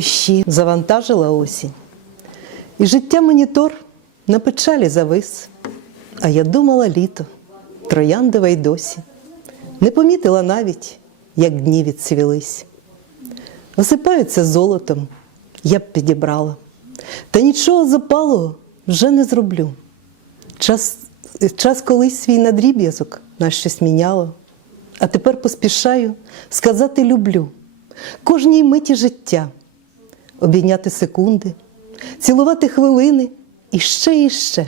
дощі завантажила осінь. І життя монітор на печалі завис. А я думала літо, трояндова й досі. Не помітила навіть, як дні відцвілись. Осипаються золотом, я б підібрала. Та нічого запалого вже не зроблю. Час, час колись свій надріб'язок на щось міняло, а тепер поспішаю сказати люблю кожній миті життя, обійняти секунди, цілувати хвилини і ще і ще.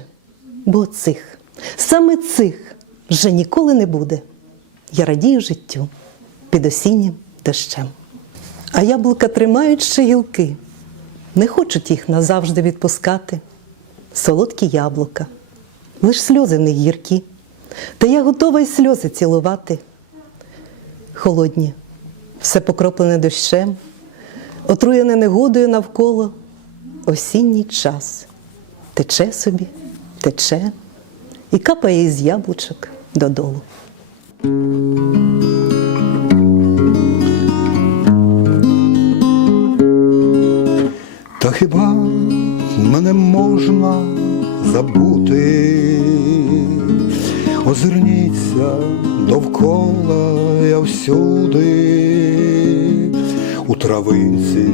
Бо цих, саме цих вже ніколи не буде. Я радію життю під осіннім дощем. А яблука тримають ще гілки, не хочуть їх назавжди відпускати. Солодкі яблука, лиш сльози в них гіркі, та я готова й сльози цілувати. Холодні, все покроплене дощем, отруєне негодою навколо, осінній час тече собі, тече і капає із яблучок додолу. Та хіба мене можна забути? Озирніться довкола я всюди, у травинці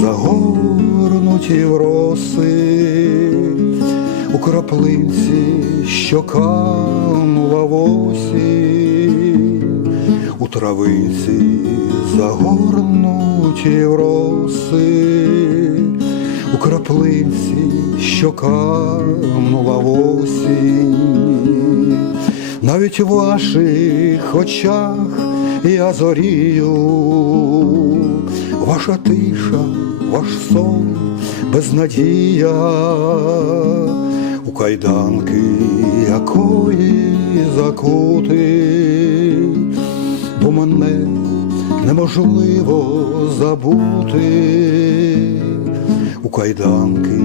загорнуті в роси, у краплинці, що канула в осінь, у травинці загорнуті в роси, у краплинці, що канула в осінь, навіть у ваших очах я зорію, ваша тиша, ваш сон, безнадія, у кайданки якої закути, бо мене неможливо забути, у кайданки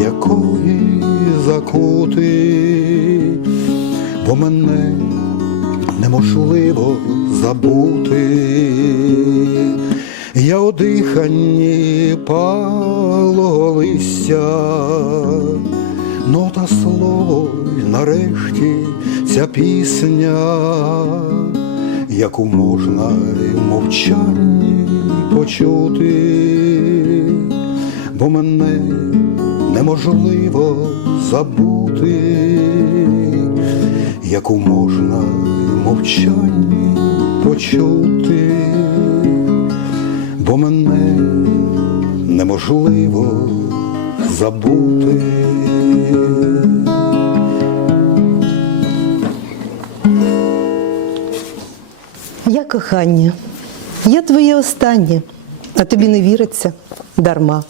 якої закути, бо мене неможливо забути. Я у диханні палого листя, нота слово, й нарешті ця пісня, яку можна в мовчанні почути, бо мене неможливо забути, яку можна в мовчанні почути, бо мене неможливо забути. Я кохання, я твоє останнє, а тобі не віриться дарма.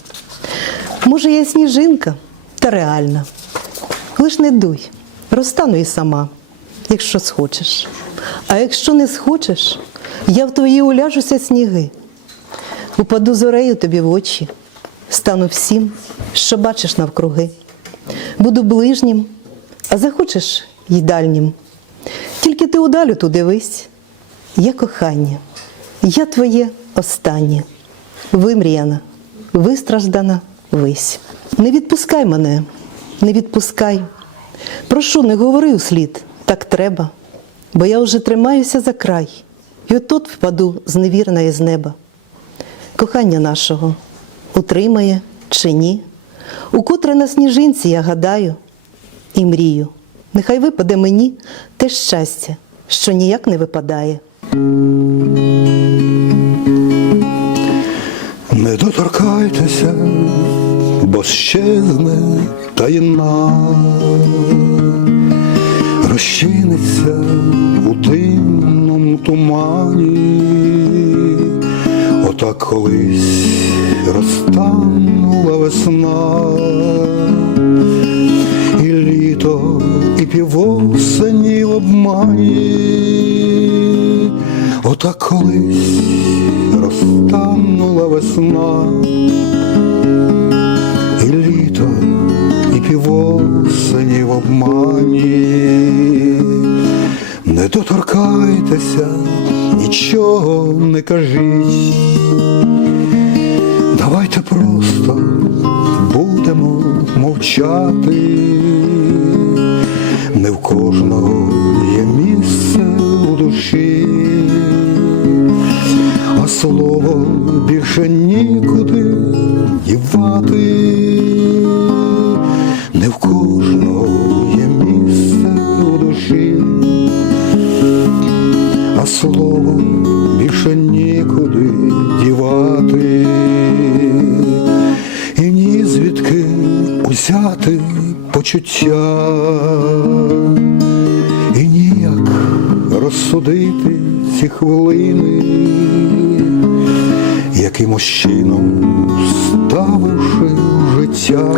Може, я сніжинка, та реальна. Лиш не дуй, розтану і сама, якщо схочеш. А якщо не схочеш, я в твої уляжуся сніги. Упаду зорею тобі в очі, стану всім, що бачиш навкруги. Буду ближнім, а захочеш й дальнім. Тільки ти удалю ту дивись. Я кохання, я твоє останнє, вимріяна, вистраждана вись. Не відпускай мене, не відпускай. Прошу, не говори услід, так треба, бо я вже тримаюся за край, і отут впаду зневірна із неба. Кохання нашого утримає чи ні, укотре на сніжинці, я гадаю, і мрію. Нехай випаде мені те щастя, що ніяк не випадає. Не доторкайтеся, бо щезне таїна, розчиниться у димному тумані, отак колись розтанула весна, і літо, і півосені в обмані. Отак колись розтанула весна, і літо, і півосені в обмані. Не доторкайтеся, нічого не кажіть, Давайте просто будемо мовчати. Не в кожного є місце у душі, а слово більше нікуди дівати. Почуття, і ніяк розсудити ці хвилини, якимось чином ставивши життя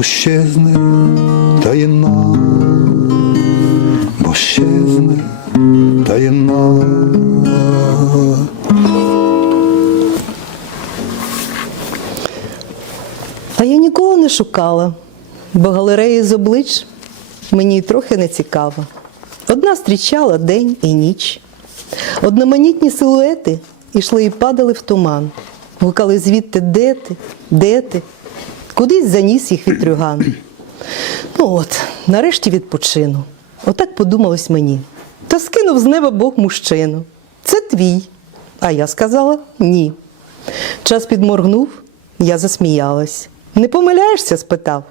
бо щезне таїна, бо щезне таїна. А я нікого не шукала, бо галереї з облич мені й трохи не цікаво. Одна зустрічала день і ніч. Одноманітні силуети йшли і падали в туман. Гукали звідти де ти, де ти? Кудись заніс їх вітрюган. Ну от, нарешті відпочину. Отак подумалось мені. Та скинув з неба Бог мужчину. Це твій. А я сказала ні. Час підморгнув, я засміялась. Не помиляєшся? спитав.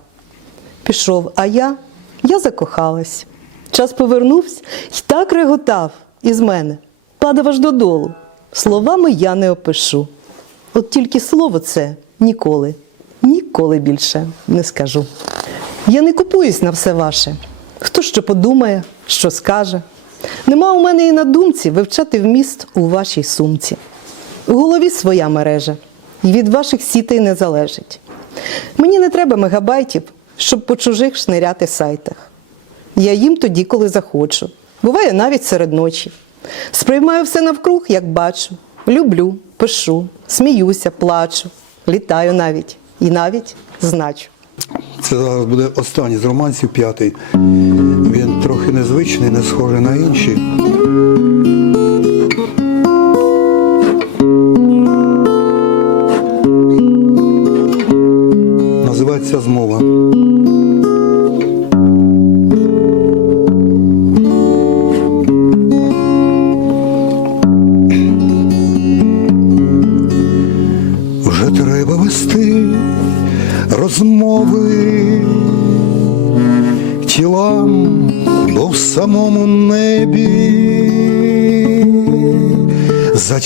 Пішов, а я, я закохалась. Час повернувся й так реготав із мене, падав аж додолу. Словами я не опишу. От тільки слово це ніколи, ніколи більше не скажу. Я не купуюсь на все ваше. Хто що подумає, що скаже. Нема у мене і на думці вивчати вміст у вашій сумці. У голові своя мережа, і від ваших сітей не залежить. Мені не треба мегабайтів, щоб по чужих шниряти сайтах. Я їм тоді, коли захочу. Буває навіть серед ночі. Сприймаю все навкруг, як бачу. Люблю, пишу, сміюся, плачу, літаю навіть і навіть значу. Це зараз буде останній з романсів п'ятий. Він трохи незвичний, не схожий на інші. Називається змова.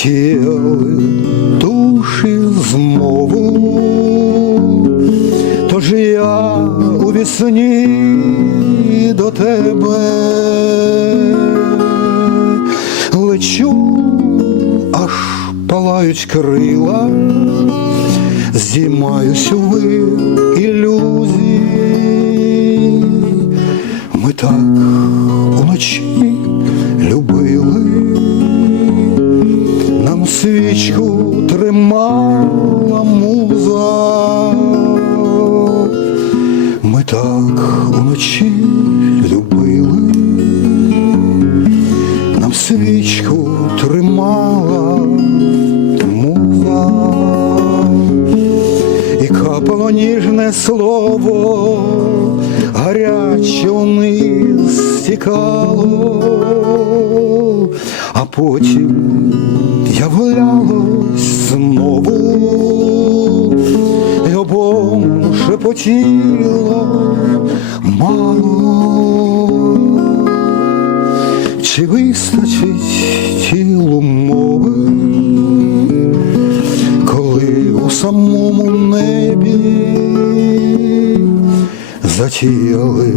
Затіяли так уночі любили, нам свічку тримала муза і капало ніжне слово, гаряче униз стікало, а потім являлось знову, шепотіло Чи вистачить тілу мови? коли у самому небі затіяли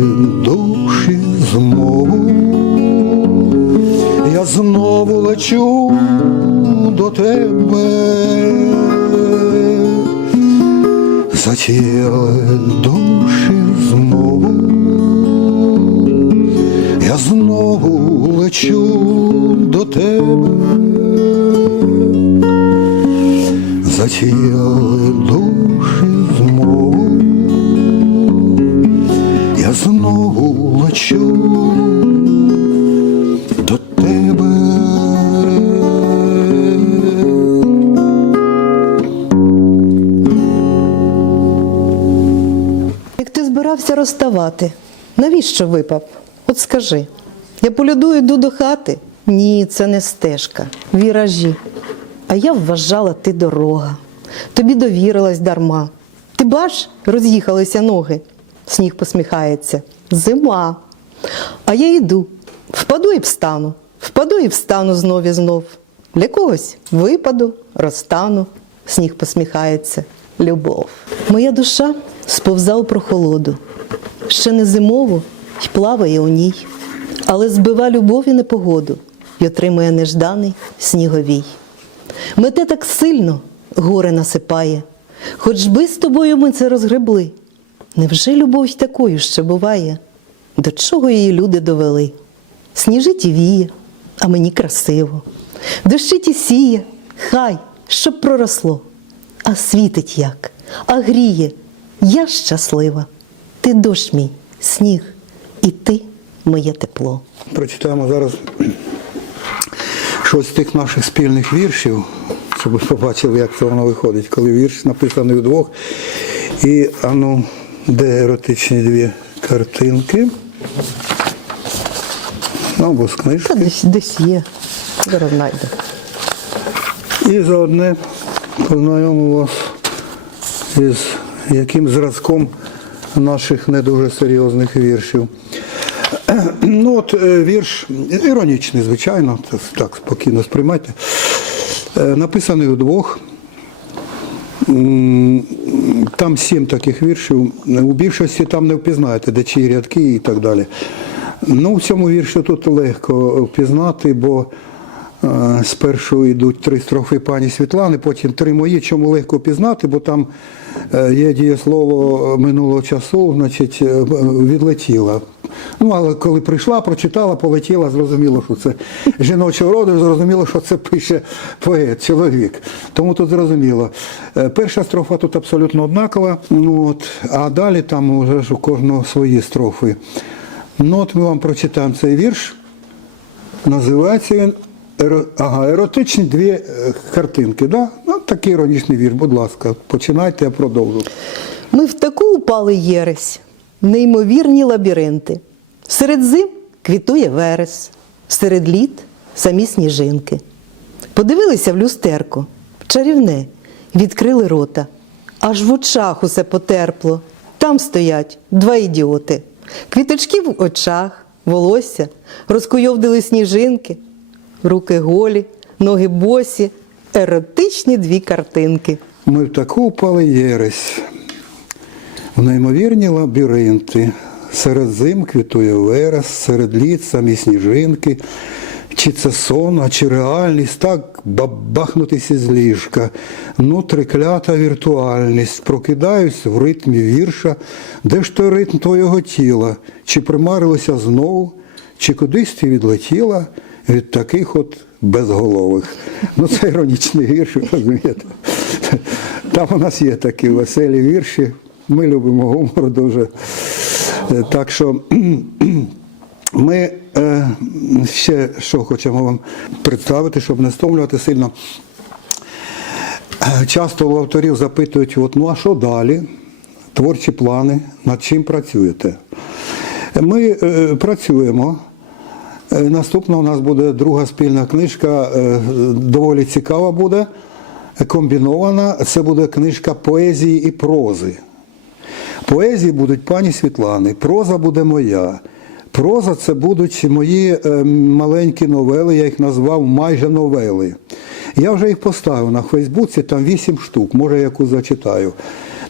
душі змову, я знову лечу до тебе, затіяли душі Я знову лечу до тебе, затіяли душі змову, я знову лечу до тебе. Як ти збирався розставати, навіщо випав? От скажи. Я по льоду йду до хати. Ні, це не стежка, віражі. А я вважала ти дорога. Тобі довірилась дарма. Ти бач, роз'їхалися ноги. Сніг посміхається. Зима. А я йду. Впаду і встану. Впаду і встану знов і знов. Для когось випаду, розтану. Сніг посміхається. Любов. Моя душа сповза у прохолоду. Ще не зимову й плаває у ній, але збива любов і непогоду й отримує нежданий сніговій. Мете так сильно горе насипає, хоч би з тобою ми це розгребли. Невже любов такою ще буває? До чого її люди довели? Сніжить і віє, а мені красиво. Дощить і сіє, хай, щоб проросло. А світить як, а гріє, я щаслива. Ти дощ мій, сніг, і ти моє тепло. Прочитаємо зараз щось з тих наших спільних віршів, щоб ви побачили, як це воно виходить, коли вірш написаний вдвох. І ану, де еротичні дві картинки. Ну, або з Та десь, десь є. Зараз знайду. І заодне познайомив вас із яким зразком наших не дуже серйозних віршів. Ну от е, вірш іронічний, звичайно, так спокійно сприймайте. Е, Написаний удвох. Там сім таких віршів. У більшості там не впізнаєте, де чиї рядки і так далі. Ну, в цьому вірші тут легко впізнати, бо е, спершу йдуть три строфи пані Світлани, потім три мої. Чому легко впізнати, бо там є дієслово минулого часу, значить, відлетіла. Ну, але коли прийшла, прочитала, полетіла, зрозуміло, що це жіночого роду, зрозуміло, що це пише поет, чоловік. Тому тут зрозуміло. Е, Перша строфа тут абсолютно однакова, ну, от, а далі там вже ж у кожного свої строфи. Ну, от ми вам прочитаємо цей вірш. Називається він ага, еротичні дві е, картинки. Да? Ну, такий іронічний вірш, будь ласка, починайте, я продовжу. Ми в таку упали єресь, неймовірні лабіринти. Серед зим квітує верес, серед літ самі сніжинки. Подивилися в люстерко, чарівне, відкрили рота. Аж в очах усе потерпло. Там стоять два ідіоти. Квіточки в очах, волосся, розкуйовдили сніжинки, руки голі, ноги босі, еротичні дві картинки. Ми в таку впали єресь, в неймовірні лабіринти. Серед зим квітує верес, серед літ самі сніжинки. Чи це сон, а чи реальність, так бабахнутися з ліжка. Ну, триклята віртуальність. Прокидаюсь в ритмі вірша, де ж той ритм твого тіла? Чи примарилося знову, чи кудись ти відлетіла від таких от безголових. Ну, це іронічний вірш, розумієте. Там у нас є такі веселі вірші. Ми любимо гумор дуже. Е, Так що ми е, ще що хочемо вам представити, щоб не стомлювати сильно. Е, Часто у авторів запитують, от, ну а що далі? Творчі плани, над чим працюєте? Ми е, працюємо. Наступна у нас буде друга спільна книжка, е, доволі цікава буде, комбінована. Це буде книжка поезії і прози. Поезії будуть пані Світлани, проза буде моя. Проза це будуть мої е, маленькі новели, я їх назвав майже новели. Я вже їх поставив на Фейсбуці, там вісім штук, може яку зачитаю.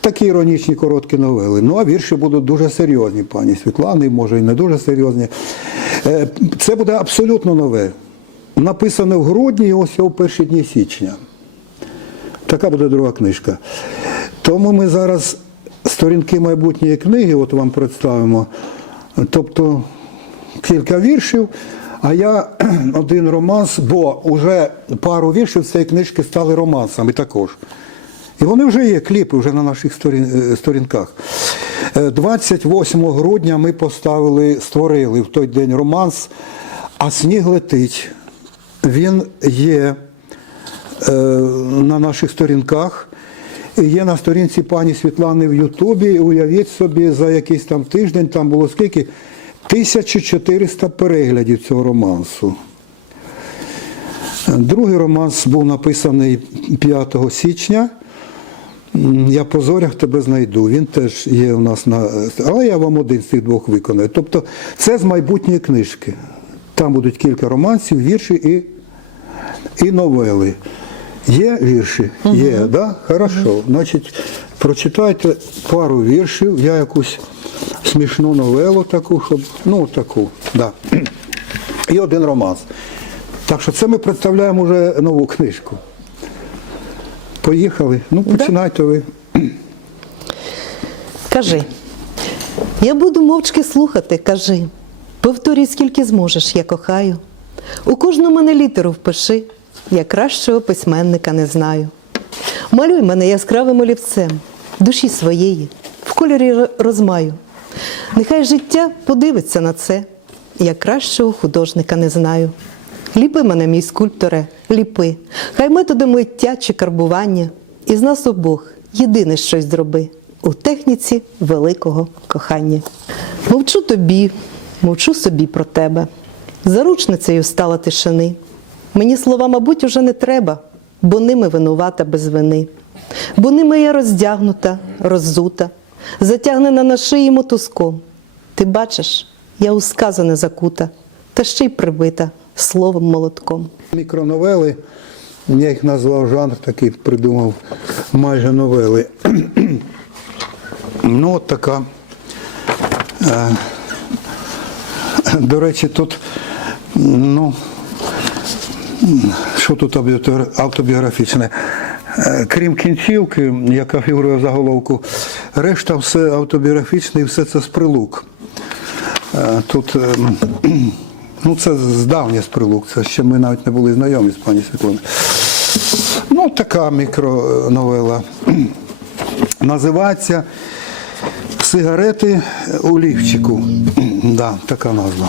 Такі іронічні короткі новели. Ну а вірші будуть дуже серйозні, пані Світлани, може і не дуже серйозні. Е, Це буде абсолютно нове. Написане в грудні і ось у перші дні січня. Така буде друга книжка. Тому ми зараз сторінки майбутньої книги от вам представимо. Тобто кілька віршів, а я один романс, бо вже пару віршів цієї книжки стали романсами також. І вони вже є, кліпи вже на наших е, сторінках. Е, 28 грудня ми поставили, створили в той день романс, а сніг летить. Він є е, на наших сторінках. Є на сторінці пані Світлани в Ютубі. Уявіть собі, за якийсь там тиждень там було скільки? 1400 переглядів цього романсу. Другий романс був написаний 5 січня. Я по зорях тебе знайду. Він теж є у нас на. Але я вам один з цих двох виконаю. Тобто це з майбутньої книжки. Там будуть кілька романсів, вірші і, і новели. Є вірші? Є, так? Да? Хорошо. Значить, прочитайте пару віршів, я якусь смішну новелу таку, щоб. Ну, таку, да. І один романс. Так що це ми представляємо вже нову книжку. Поїхали. Ну, починайте ви. Кажи. Я буду мовчки слухати, кажи. Повторюй, скільки зможеш, я кохаю. У кожну мене літеру впиши, я кращого письменника не знаю. Малюй мене яскравим олівцем, душі своєї, в кольорі розмаю. Нехай життя подивиться на це, я кращого художника не знаю. Ліпи мене, мій скульпторе, ліпи, хай методом миття чи карбування, із нас обох єдине щось зроби у техніці великого кохання. Мовчу тобі, мовчу собі про тебе. Заручницею стала тишини. Мені слова, мабуть, уже не треба, бо ними винувата без вини. Бо ними я роздягнута, роззута, затягнена на шиї мотузком. Ти бачиш, я у сказане закута, та ще й прибита словом молотком. Мікроновели, я їх назвав жанр, такий придумав майже новели. ну, от така. Е, до речі, тут, ну, що тут автобіографічне? Е, Крім кінцівки, яка фігурує заголовку, решта все автобіографічне і все це з прилук. Е, Тут ем, ну, це з давня з прилук, це ще ми навіть не були знайомі з пані Світланою. Ну, така мікроновела. Називається Сигарети у лівчику. Да, така назва.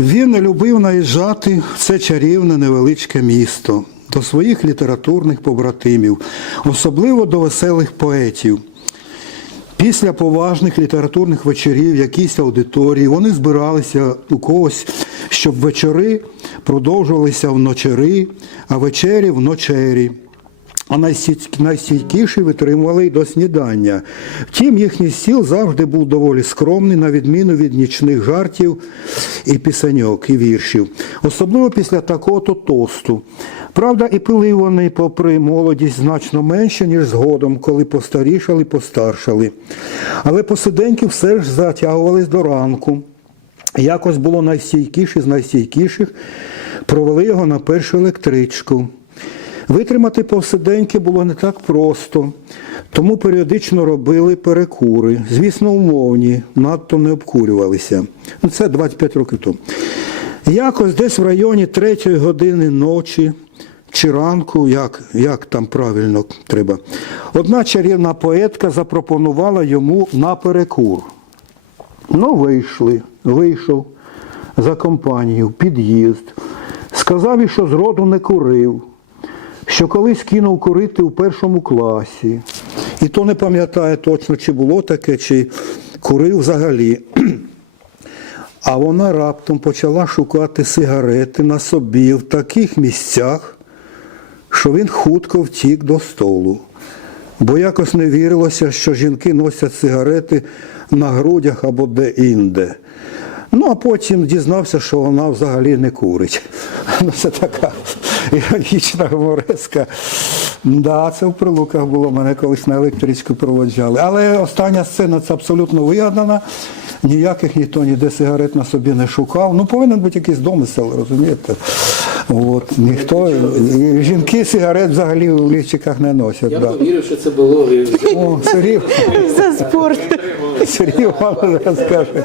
Він любив наїжджати в це чарівне невеличке місто до своїх літературних побратимів, особливо до веселих поетів. Після поважних літературних вечорів, якісь аудиторії, вони збиралися у когось, щоб вечори продовжувалися вночери, а вечері вночері. А найстій- найстійкіші витримували й до снідання. Втім, їхній стіл завжди був доволі скромний, на відміну від нічних жартів і пісеньок, і віршів. Особливо після такого-то тосту. Правда, і пили вони, попри молодість, значно менше, ніж згодом, коли постарішали, постаршали. Але посиденьки все ж затягувались до ранку. Якось було найстійкіше з найстійкіших, провели його на першу електричку. Витримати повсиденьки було не так просто, тому періодично робили перекури. Звісно, умовні, надто не обкурювалися. Ну, Це 25 років тому. Якось десь в районі 3 години ночі чи ранку, як, як там правильно треба, одна чарівна поетка запропонувала йому на перекур. Ну, вийшли, вийшов за компанію під'їзд. Сказав, що зроду не курив, що колись кинув курити у першому класі. І то не пам'ятає точно, чи було таке, чи курив взагалі. А вона раптом почала шукати сигарети на собі в таких місцях, що він хутко втік до столу. Бо якось не вірилося, що жінки носять сигарети на грудях або де-інде. Ну, а потім дізнався, що вона взагалі не курить. Ну, Це така іронічна гумореска. Да, це в прилуках було, мене колись на електричку проводжали. Але остання сцена це абсолютно вигадана. Ніяких ніхто ніде сигарет на собі не шукав. Ну, повинен бути якийсь домисел, розумієте? От, ніхто, жінки сигарет взагалі в лівчиках не носять. Я Да. повірив, що це було. О, Сергій, За спорт. Сергій вам зараз скаже.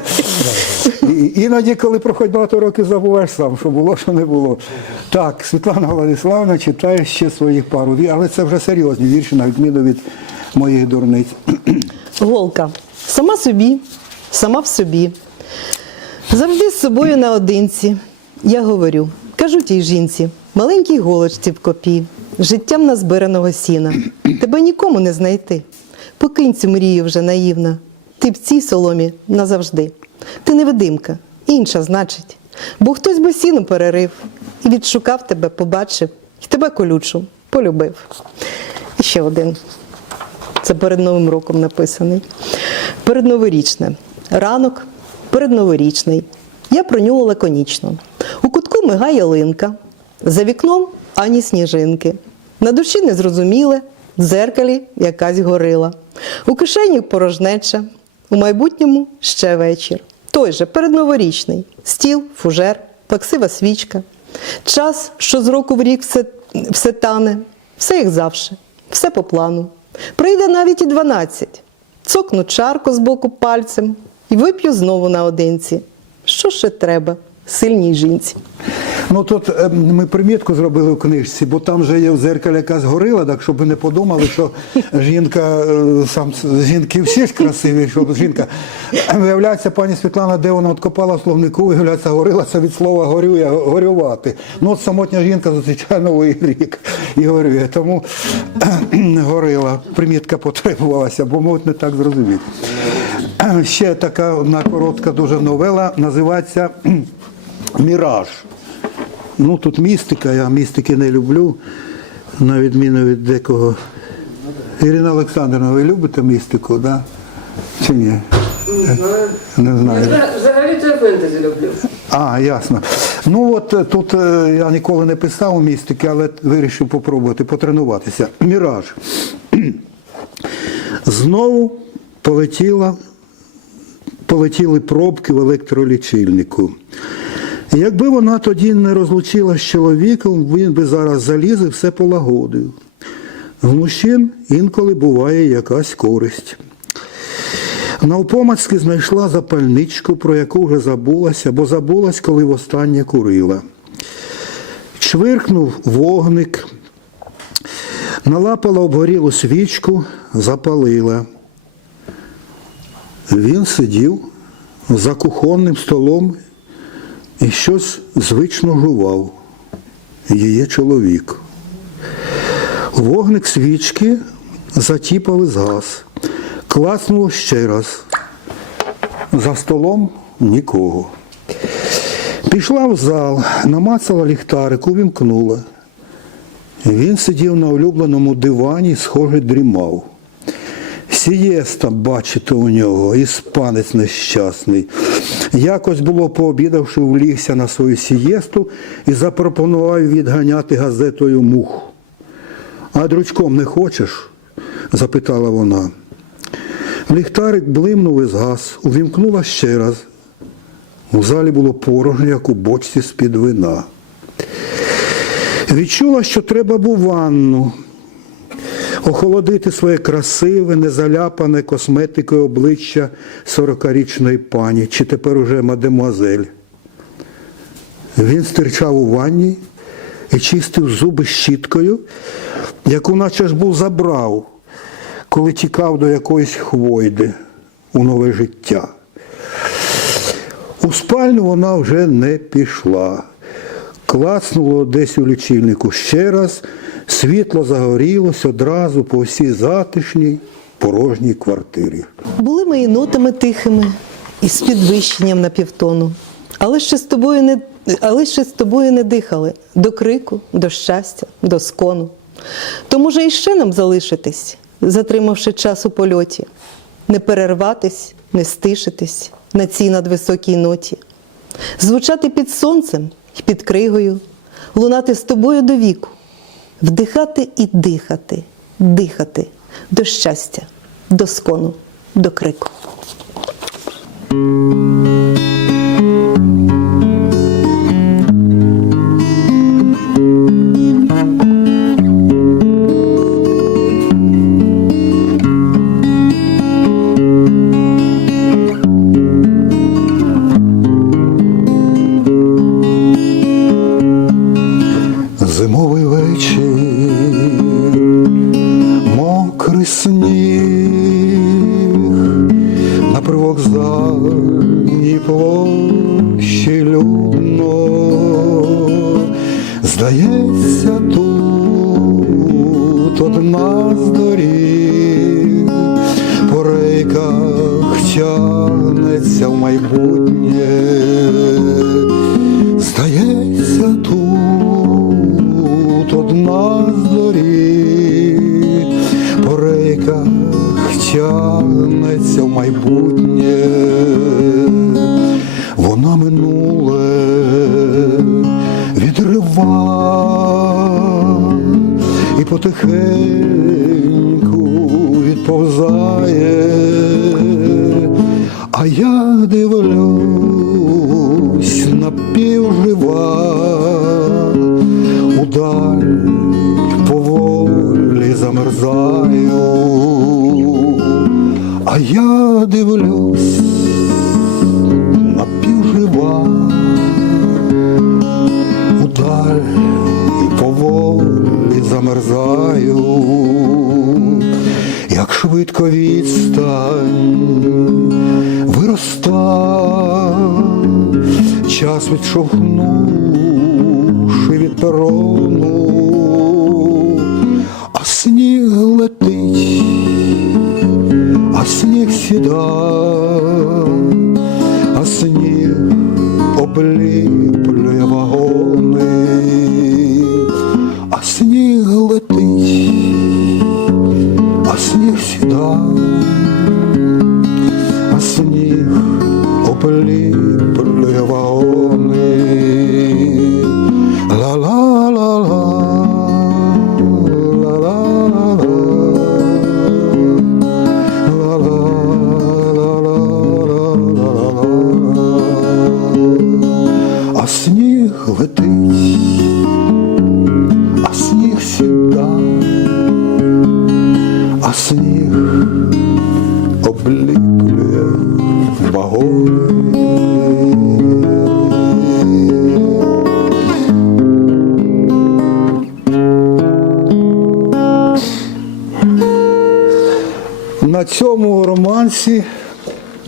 Іноді, коли проходить багато років, забуваєш сам, що було, що не було. Так, Світлана Владиславовна читає ще своїх пару віршів, але це вже серйозні вірші, на відміну від моїх дурниць. Голка. Сама собі, сама в собі. Завжди з собою наодинці. Я говорю, кажу тій жінці, маленькій голочці в копі, життям назбираного сіна. Тебе нікому не знайти. Покинь цю мрію вже наївна. Ти в цій соломі назавжди. Ти невидимка, інша, значить. Бо хтось би сіно перерив і відшукав тебе, побачив, і тебе колючу полюбив. І ще один. Це перед Новим роком написаний. Передноворічне. Ранок передноворічний. Я про нього лаконічно. У кутку мигає ялинка, за вікном ані сніжинки. На душі незрозуміле, в дзеркалі якась горила. У кишені порожнеча, у майбутньому ще вечір. Той же передноворічний. Стіл, фужер, плаксива свічка. Час, що з року в рік все, все тане, все як завше, все по плану. Прийде навіть і дванадцять. Цокну чарку з боку пальцем і вип'ю знову наодинці. Що ще треба сильній жінці? Ну тут е, ми примітку зробили в книжці, бо там вже є в зеркалі якась горила, так щоб не подумали, що жінка е, сам жінки всі ж красиві, що жінка. Виявляється, пані Світлана, де вона откопала словнику, виявляється, горила це від слова горює, горювати. Ну от самотня жінка зустрічає новий рік і горює. Тому горила, примітка потребувалася, бо можуть не так зрозуміти. Ще така одна коротка дуже новела, називається Міраж. Ну тут містика, я містики не люблю, на відміну від декого. Ірина Олександрівна, ви любите містику, да? Чи ні? Не знаю. Взагалі то я фентезі люблю. А, ясно. Ну от е, тут е, я ніколи не писав містики, але вирішив попробувати потренуватися. Міраж. Знову полетіла, полетіли пробки в електролічильнику. Якби вона тоді не розлучилась з чоловіком, він би зараз заліз і все полагодив. В мужчин інколи буває якась користь. Навпомацьки знайшла запальничку, про яку вже забулася, бо забулась, коли востаннє курила. Чвиркнув вогник, налапала обгорілу свічку, запалила. Він сидів за кухонним столом і щось звично жував. Її чоловік. Вогник свічки затіпали згас. Клацнуло ще раз. За столом нікого. Пішла в зал, намацала ліхтарик, увімкнула. Він сидів на улюбленому дивані, схоже, дрімав. Сієста, бачите, у нього, іспанець нещасний. Якось було пообідавши, влігся на свою сієсту і запропонував відганяти газетою мух. А дручком не хочеш? запитала вона. Ліхтарик блимнув і згас, увімкнула ще раз. У залі було порожньо, як у бочці з-під вина. Відчула, що треба б у ванну, охолодити своє красиве, незаляпане косметикою обличчя 40-річної пані, чи тепер уже мадемуазель. Він стирчав у ванні і чистив зуби щіткою, яку наче ж був забрав, коли тікав до якоїсь хвойди у нове життя. У спальню вона вже не пішла. Клацнуло десь у лічильнику ще раз, світло загорілось одразу по всій затишній порожній квартирі. Були мої нотами тихими і з підвищенням на півтону. Але ще з тобою не, але ще з тобою не дихали до крику, до щастя, до скону. То може іще нам залишитись, затримавши час у польоті, не перерватись, не стишитись на цій надвисокій ноті, звучати під сонцем і під кригою, лунати з тобою до віку, вдихати і дихати, дихати до щастя, до скону, до крику. Відповзає, а я дивлюсь напівжива удаль поволі замерзаю, а я дивлюсь напівжива удаль поволі замерзаю, швидко відстань. Вироста, час відшовхнувши від перону, а сніг летить, а сніг сіда, а сніг обліплює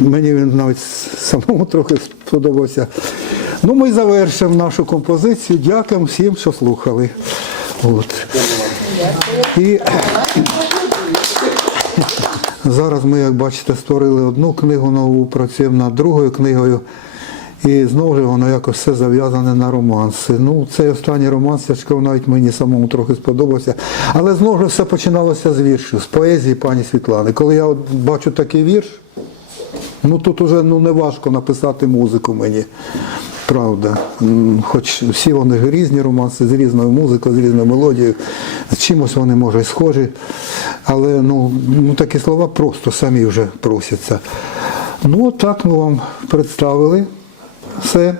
мені він навіть самому трохи сподобався. Ну, ми завершимо нашу композицію. Дякуємо всім, що слухали. От. І зараз ми, як бачите, створили одну книгу нову, працюємо над другою книгою. І знову ж воно якось все зав'язане на романси. Ну, цей останній романс, я ж навіть мені самому трохи сподобався. Але знову ж все починалося з віршів, з поезії пані Світлани. Коли я от бачу такий вірш, ну тут уже ну, не важко написати музику мені. Правда. Хоч всі вони різні романси, з різною музикою, з різною мелодією, з чимось вони може й схожі. Але ну, ну, такі слова просто самі вже просяться. Ну, так ми вам представили все.